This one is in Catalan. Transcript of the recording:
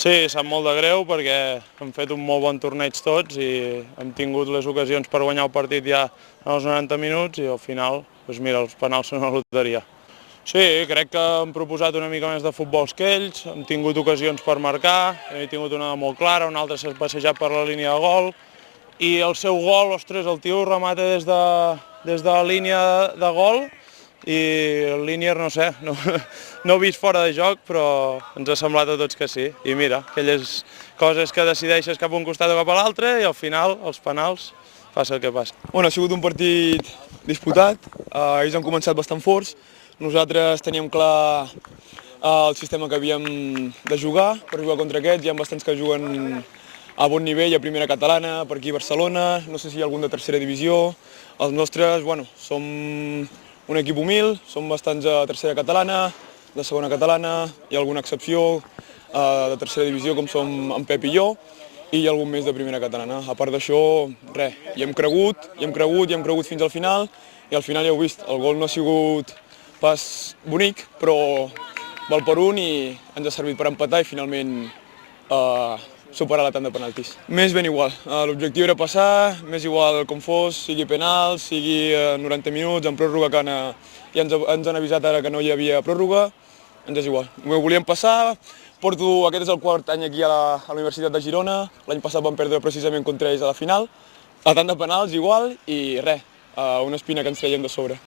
Sí, sap molt de greu perquè hem fet un molt bon torneig tots i hem tingut les ocasions per guanyar el partit ja en els 90 minuts i al final, doncs mira, els penals són una loteria. Sí, crec que hem proposat una mica més de futbol que ells, hem tingut ocasions per marcar, he tingut una molt clara, una altra s'ha passejat per la línia de gol i el seu gol, ostres, el tio remata des de la línia de gol i el línier, no sé, no he vist fora de joc, però ens ha semblat a tots que sí. I mira, aquelles coses que decideixes cap a un costat o cap a l'altre i al final, els penals, passa el que passa. Bueno, ha sigut un partit disputat, ells han començat bastant forts, nosaltres teníem clar el sistema que havíem de jugar per jugar contra aquests, hi ha bastants que juguen a bon nivell, a primera catalana, per aquí a Barcelona, no sé si hi ha algun de tercera divisió. Els nostres, bueno, som un equip humil, som bastants a tercera catalana, de segona catalana, hi ha alguna excepció de tercera divisió com som en Pep i jo, i hi ha algun més de primera catalana. A part d'això, res, hi hem cregut fins al final, i al final ja heu vist, el gol no ha sigut pas bonic, però val per un i ens ha servit per empatar i finalment superar la tanda de penaltis. M'és ben igual, l'objectiu era passar, m'és igual com fos, sigui penal, sigui 90 minuts, en pròrroga, que ja ens han avisat ara que no hi havia pròrroga, ens és igual. Ho volíem passar, aquest és el quart any aquí a la Universitat de Girona, l'any passat vam perdre precisament contra ells a la final, a tanda de penals igual i res, una espina que ens traiem de sobre.